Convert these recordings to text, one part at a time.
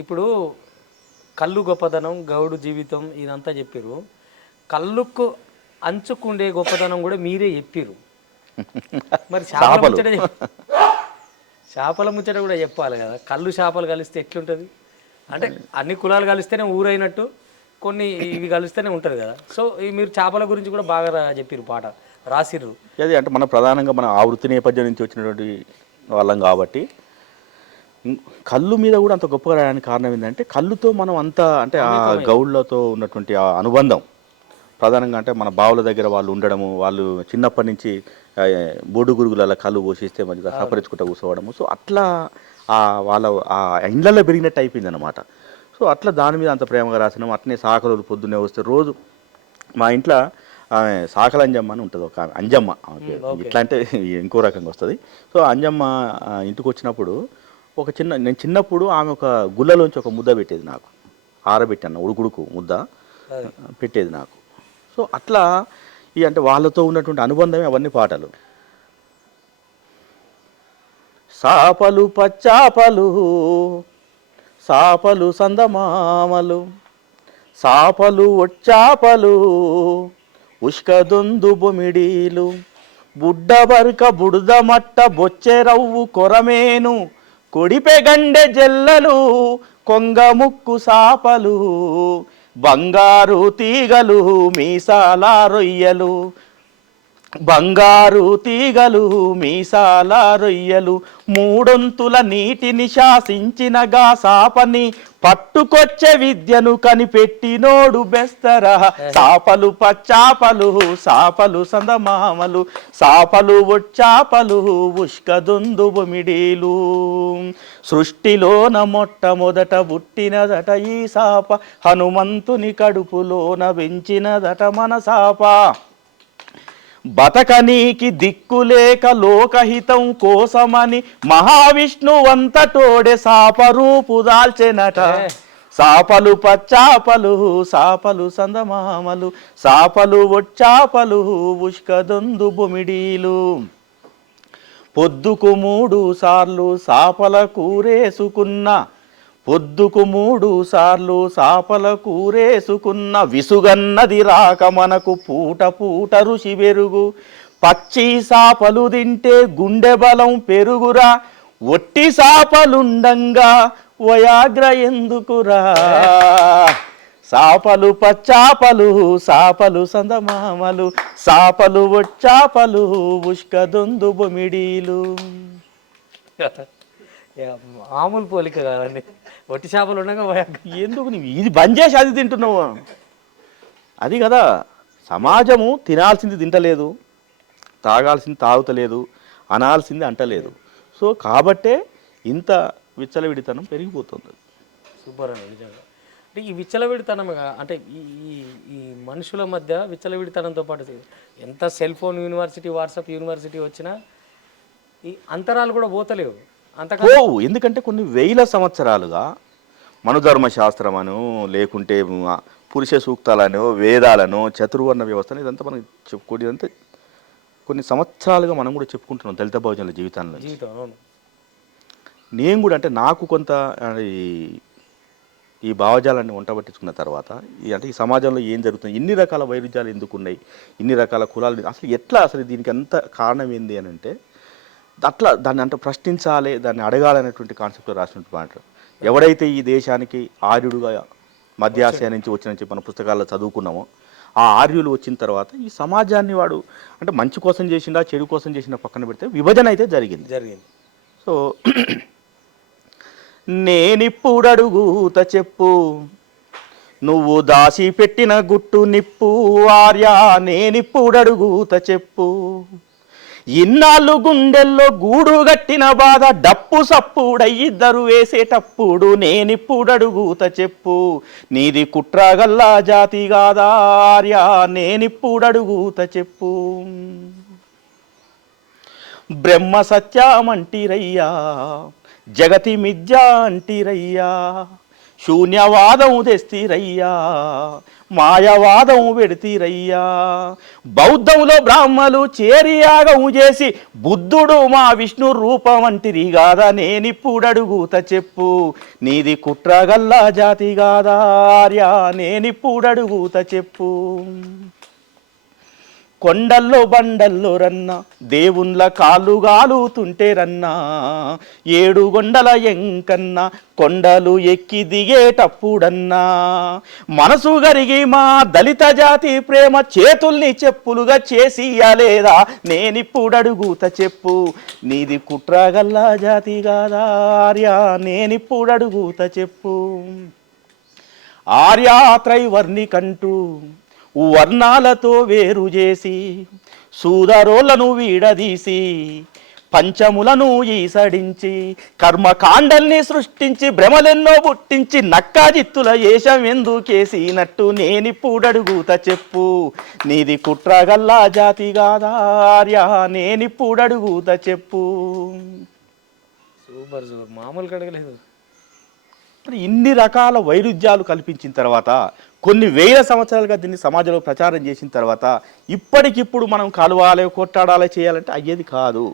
ఇప్పుడు కళ్ళు గొప్పతనం, గౌడు జీవితం ఇదంతా చెప్పిర్రు. కళ్ళుకు అంచుకుండే గొప్పతనం కూడా మీరే చెప్పిర్రు. మరి చేపల ముచ్చట చేపల ముచ్చట కూడా చెప్పాలి కదా. కళ్ళు చేపలు కలిస్తే ఎట్లుంటుంది? అంటే అన్ని కులాలు కలిస్తేనే ఊరైనట్టు, కొన్ని ఇవి కలిస్తేనే ఉంటుంది కదా. సో మీరు చేపల గురించి కూడా బాగా చెప్పిర్రు, పాట రాసిర్రు. అది అంటే మన ప్రధానంగా మన ఆ వృత్తి నేపథ్యం నుంచి వచ్చినటువంటి వాళ్ళం కాబట్టి కళ్ళు మీద కూడా అంత గొప్పగా రాయడానికి కారణం ఏంటంటే కళ్ళుతో మనం అంత అంటే ఆ గౌళ్ళతో ఉన్నటువంటి ఆ అనుబంధం ప్రధానంగా అంటే మన బావుల దగ్గర వాళ్ళు ఉండడము, వాళ్ళు చిన్నప్పటి నుంచి బోడు గురుగుల కళ్ళు పోషిస్తే మంచిగా సపరించుకుంటూ కూర్చోవడము. సో అట్లా వాళ్ళ ఆ ఇండ్లలో పెరిగినట్టు అయిపోయింది అనమాట. సో అట్లా దాని మీద అంత ప్రేమగా రాసినాం. అట్నే సాకలు పొద్దున్నే వస్తే రోజు మా ఇంట్లో ఆమె సాకలంజమ్మ అని ఉంటుంది, ఒక అంజమ్మ. ఇట్లా అంటే ఇంకో రకంగా వస్తుంది. సో అంజమ్మ ఇంటికి వచ్చినప్పుడు నేను చిన్నప్పుడు ఆమె ఒక గుళ్ళలోంచి ఒక ముద్ద పెట్టేది నాకు, ఆరబెట్టాను ఉడుకుడుకు ముద్ద పెట్టేది నాకు. సో అట్లా అంటే వాళ్ళతో ఉన్నటువంటి అనుబంధమే అవన్నీ పాటలు. సాపలు పచ్చాపలు సాపలు సందమామలు సాపలు ఒచ్చాపలు ఉష్కదొందు బొమిడీలు బుడ్డబరుక బుడదమట్ట బొచ్చెరవ్వు కొరమేను కొడిపెగండె జల్లలు కొంగ ముక్కు సాపలు బంగారు తీగలు మీసాల రొయ్యలు బంగారు తీగలు మీసాల రొయ్యలు మూడొంతుల నీటిని శాసించినగా సాపని పట్టుకొచ్చే విద్యను కనిపెట్టినోడు బెస్తరా. సాపలు పచ్చాపలు సాపలు సందమామలు సాపలు ఒచ్చాపలు ఉష్కదొందు బొమిడీలు సృష్టిలోన మొట్టమొదట పుట్టినదట ఈ సాప హనుమంతుని కడుపులోన పెంచినదట మన సాప. బతకనీకి దిక్కులేక లోకహితం కోసమని మహావిష్ణువంతటోడే సాపరూపు దాల్చెనట. సాపలు పచ్చాపలు సాపలు సందమామలు సాపలు ఒచ్చాపలు ఉష్కదొందు బొమిడీలు పొద్దుకు 3 సార్లు సాపల కూరేసుకున్న పొద్దుకు 3 సార్లు సాపల కూరేసుకున్న విసుగన్నది రాక మనకు పూట పూట రుచి పెరుగు పచ్చి సాపలు తింటే గుండె బలం పెరుగురా ఒట్టి సాపలుండంగా వయాగ్ర ఎందుకురా. సాపలు పచ్చాపలు సాపలు సందమామలు సాపలు ఒచ్చాపలు ఉష్కదొందు బొమిడీలు. మామూలు పోలిక కాదండి. ఒట్టి చేపలు ఉండగా ఎందుకు నీవు ఇది బంద్ చేసి అది తింటున్నావు? అది కదా, సమాజము తినాల్సింది తింటలేదు, తాగాల్సింది తాగుతలేదు, అనాల్సింది అంటలేదు. సో కాబట్టే ఇంత విచ్చలవిడితనం పెరిగిపోతుంది. సూపర్ అండి నిజంగా. అంటే ఈ విచ్చలవిడితనం అంటే ఈ మనుషుల మధ్య విచ్చలవిడితనంతో పాటు ఎంత cell phone university, WhatsApp university వచ్చినా ఈ అంతరాలు కూడా పోతలేవు. పోవు. ఎందుకంటే కొన్ని వేల సంవత్సరాలుగా మనుధర్మశాస్త్రమను లేకుంటే పురుష సూక్తాలను వేదాలను చతుర్వర్ణ వ్యవస్థను ఇదంతా మనం చెప్పుకోవడంతా కొన్ని సంవత్సరాలుగా మనం కూడా చెప్పుకుంటున్నాం దళిత బహుజనుల జీవితంలో. నేను కూడా అంటే నాకు కొంత ఈ భావజాలాన్ని వంట పట్టించుకున్న తర్వాత అంటే ఈ సమాజంలో ఏం జరుగుతుంది, ఇన్ని రకాల వైరుధ్యాలు ఎందుకు ఉన్నాయి, ఇన్ని రకాల కులాలు అసలు ఎట్లా, అసలు దీనికి అంత కారణం ఏంది అని అంటే అట్లా దాన్ని అంటే ప్రశ్నించాలి, దాన్ని అడగాలనేటువంటి కాన్సెప్ట్లో రాసినటువంటి మాట. ఎవడైతే ఈ దేశానికి ఆర్యుడుగా మధ్య ఆసియా నుంచి వచ్చినని చెప్పి మన పుస్తకాల్లో చదువుకున్నామో ఆ ఆర్యులు వచ్చిన తర్వాత ఈ సమాజాన్ని వాడు అంటే మంచి కోసం చేసిండా చెడు కోసం చేసిండా పక్కన పెడితే విభజన అయితే జరిగింది. సో నేనిప్పుడడుగుత చెప్పు నువ్వు దాచి పెట్టిన గుట్టు నిప్పు ఆర్యా నేనిప్పుడడుగుత చెప్పు ఇన్నాళ్ళు గుండెల్లో గూడు గట్టిన బాధ డప్పు సప్పుడయ్యిద్దరు వేసేటప్పుడు నేనిప్పుడడుగుత చెప్పు నీది కుట్రగల్లా జాతి కాదా ఆర్యా నేనిప్పుడడుగుత చెప్పు. బ్రహ్మ సత్యమంటిరయ్యా జగతి మిథ్య అంటిరయ్యా శూన్యవాదం తెస్తిరయ్యా మాయవాదం పెడితీరయ్యా. బౌద్ధంలో బ్రాహ్మలు చేరియాగం చేసి బుద్ధుడు మా విష్ణు రూపం అంటిరి గాదా, నేనిప్పుడడుగుత చెప్పు నీది కుట్రగల్లా జాతి గాదా ఆర్యా, నేనిప్పుడడుగుత చెప్పు. కొండల్లో బండల్లో రన్నా దేవుళ్ళ కాళ్ళు గాలుతుంటే రన్నా, 7 కొండల ఎంకన్నా కొండలు ఎక్కి దిగేటప్పుడన్నా, మనసు గరిగి మా దళిత జాతి ప్రేమ చేతుల్ని చెప్పులుగా చేసియలేదా, నేనిప్పుడడుగుత చెప్పు నీది కుట్రగల్లా జాతి కాదా ఆర్యా, నేనిప్పుడడుగుత చెప్పు. ఆర్యా త్రైవర్ణికంటూ వర్ణాలతో వేరు చేసి సూదరోళ్లను వీడదీసి పంచములను ఈసడించి కర్మకాండల్ని సృష్టించి భ్రమలెన్నో పుట్టించి నక్కాజిత్తుల ఏషం ఎందుకేసినట్టు, నేనిప్పుడడుగుత చెప్పు నీది కుట్రగల్లా జాతి కాదా ఆర్యా, నేనిప్పుడడుగుత చెప్పు. సూపర్ సూపర్, మామూలు కడగలేదు. మరి ఇన్ని రకాల వైరుధ్యాలు కల్పించిన తర్వాత కొన్ని వేల సంవత్సరాలుగా దీన్ని సమాజంలో ప్రచారం చేసిన తర్వాత ఇప్పటికిప్పుడు మనం కలవాలి కొట్టాడాలి చేయాలంటే అయ్యేది కాదు.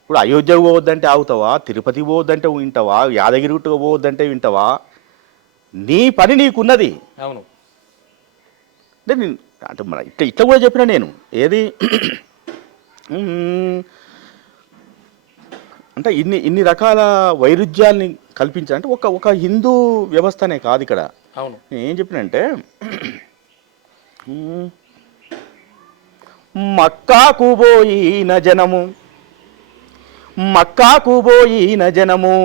ఇప్పుడు అయోధ్యకు పోవద్దంటే ఆగుతావా, తిరుపతి పోవద్దంటే వింటావా, యాదగిరి గుట్టకు పోవద్దంటే వింటావా? నీ పని నీకున్నది. అవును, అంటే అంటే మన ఇట్లా కూడా చెప్పిన నేను ఏది అంటే ఇన్ని రకాల వైరుధ్యాల్ని కల్పించాలంటే ఒక హిందూ వ్యవస్థనే కాదు ఇక్కడ. అవును, నేను ఏం చెప్పినంటే మక్కాకు పోయిన జనము, మక్కాకు పోయిన జనము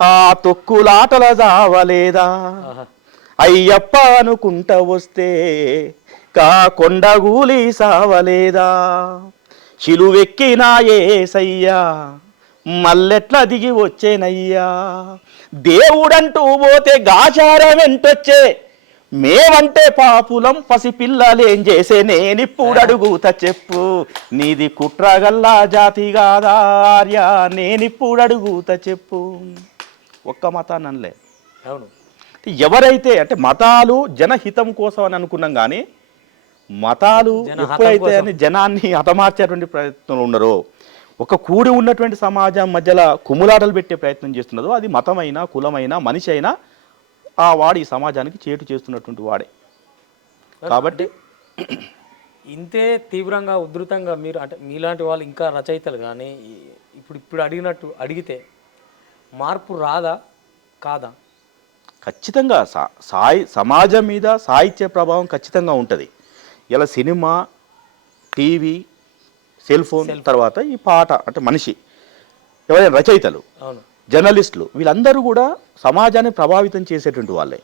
ఆ తొక్కులాటల జావలేదా, అయ్యప్ప అనుకుంట వస్తే కా కొండగూలి సావలేదా, శిలువెక్కినా యేసయ్యా మల్లెట్లా దిగి వచ్చేనయ్యా, దేవుడంటూ పోతే గాచారం వెంటొచ్చే మేమంటే పాపులం పసిపిల్లలేం చేసే, నేనిప్పుడడుగుత చెప్పు నీది కుట్రగల్లా జాతి కాదా ఆర్యా, నేనిప్పుడడుగుత చెప్పు. ఒక్క మతాన్ని అనలే. అవును, ఎవరైతే అంటే మతాలు జనహితం కోసం అని అనుకున్నాం కానీ మతాలు ఎప్పుడైతే అని జనాన్ని హతమార్చేటువంటి ప్రయత్నంలో ఉన్నారో, ఒక కూడి ఉన్నటువంటి సమాజం మధ్యలో కుమ్ములాటలు పెట్టే ప్రయత్నం చేస్తున్నదో అది మతమైనా కులమైనా మనిషి అయినా ఆ వాడు ఈ సమాజానికి చేటు చేస్తున్నటువంటి వాడే. కాబట్టి ఇంతే తీవ్రంగా ఉధృతంగా మీరు అంటే మీలాంటి వాళ్ళు ఇంకా రచయితలు కానీ ఇప్పుడు అడిగితే మార్పు రాదా కాదా? ఖచ్చితంగా సమాజం మీద సాహిత్య ప్రభావం ఖచ్చితంగా ఉంటుంది. ఇలా సినిమా, టీవీ, సెల్ ఫోన్ తర్వాత ఈ పాట అంటే మనిషి ఎవరైనా రచయితలు, అవును, జర్నలిస్టులు వీళ్ళందరూ కూడా సమాజాన్ని ప్రభావితం చేసేటువంటి వాళ్ళే.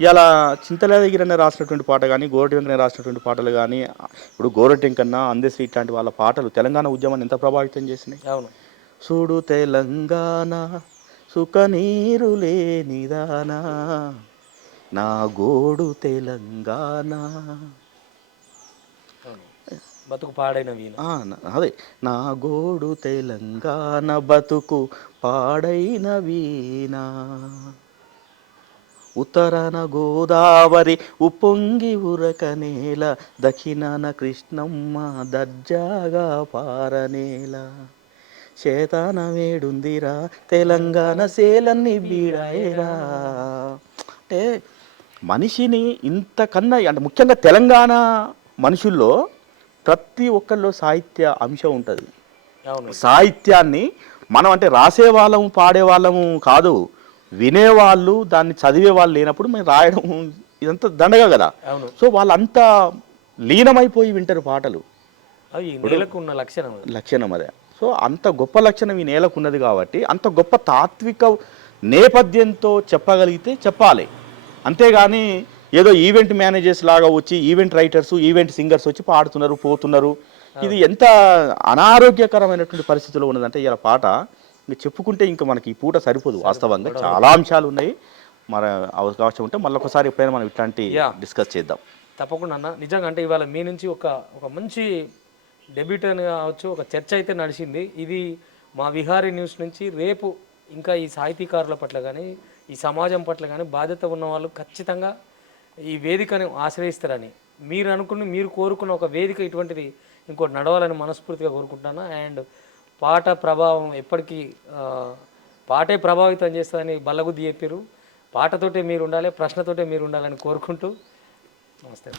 ఇలా చింతలేదగిరనే రాసినటువంటి పాట కానీ, గోరటి వెంకన్న రాసినటువంటి పాటలు కానీ, ఇప్పుడు గోరటి వెంకన్న, అందశ్రీ ఇట్లాంటి వాళ్ళ పాటలు తెలంగాణ ఉద్యమాన్ని ఎంత ప్రభావితం చేసినాయి. అవును, చూడు తెలంగాణ సుఖ నీరు లేనిదానా, నా గోడు తెలంగాణ, బతుకు పాడైన వీణ, అదే నా గోడు తెలంగాణ బతుకు పాడైన వీణ, ఉత్తరాన గోదావరి ఉప్పొంగి ఉరకనేల, దక్షిణాన కృష్ణమ్మ దర్జాగా పారనేల, చేతాన వేడుందిరా తెలంగాణ సేలన్ని బీడాయరా. అంటే మనిషిని ఇంతకన్నా అంటే ముఖ్యంగా తెలంగాణ మనుషుల్లో ప్రతి ఒక్కరిలో సాహిత్య అంశం ఉంటుంది. సాహిత్యాన్ని మనం అంటే రాసేవాళ్ళము పాడేవాళ్ళము కాదు, వినేవాళ్ళు దాన్ని చదివే వాళ్ళు లేనప్పుడు మేము రాయడం ఇదంతా దండగా కదా. సో వాళ్ళంతా లీనమైపోయి వింటారు పాటలు. లక్షణం అదే. సో అంత గొప్ప లక్షణం ఈ నేలకు ఉన్నది కాబట్టి అంత గొప్ప తాత్విక నేపథ్యంతో చెప్పగలిగితే చెప్పాలి. అంతేగాని ఏదో ఈవెంట్ మేనేజర్స్ లాగా వచ్చి ఈవెంట్ రైటర్స్, ఈవెంట్ సింగర్స్ వచ్చి పాడుతున్నారు పోతున్నారు. ఇది ఎంత అనారోగ్యకరమైనటువంటి పరిస్థితిలో ఉన్నదంటే ఇలా పాట ఇంకా చెప్పుకుంటే ఇంకా మనకి ఈ పూట సరిపోదు. వాస్తవంగా చాలా అంశాలు ఉన్నాయి. మన అవకాశం ఉంటే మళ్ళీ ఒకసారి ఎప్పుడైనా మనం ఇట్లాంటి డిస్కస్ చేద్దాం. తప్పకుండా అన్న. నిజంగా అంటే ఇవాళ మీ నుంచి ఒక మంచి డెబ్యూట్ అని కావచ్చు, ఒక చర్చ అయితే నడిచింది. ఇది మా విహారీ న్యూస్ నుంచి రేపు ఇంకా ఈ సాహితీకారుల పట్ల కానీ ఈ సమాజం పట్ల కానీ బాధ్యత ఉన్న వాళ్ళు ఖచ్చితంగా ఈ వేదికను ఆశ్రయిస్తారని మీరు కోరుకున్న ఒక వేదిక ఇటువంటిది ఇంకోటి నడవాలని మనస్ఫూర్తిగా కోరుకుంటున్నాను. అండ్ పాట ప్రభావం ఎప్పటికీ పాటే ప్రభావితం చేస్తుందని బల్లగుద్ది చెప్పారు. పాటతోటే మీరు ఉండాలి, ప్రశ్నతోటే మీరు ఉండాలని కోరుకుంటూ నమస్తే.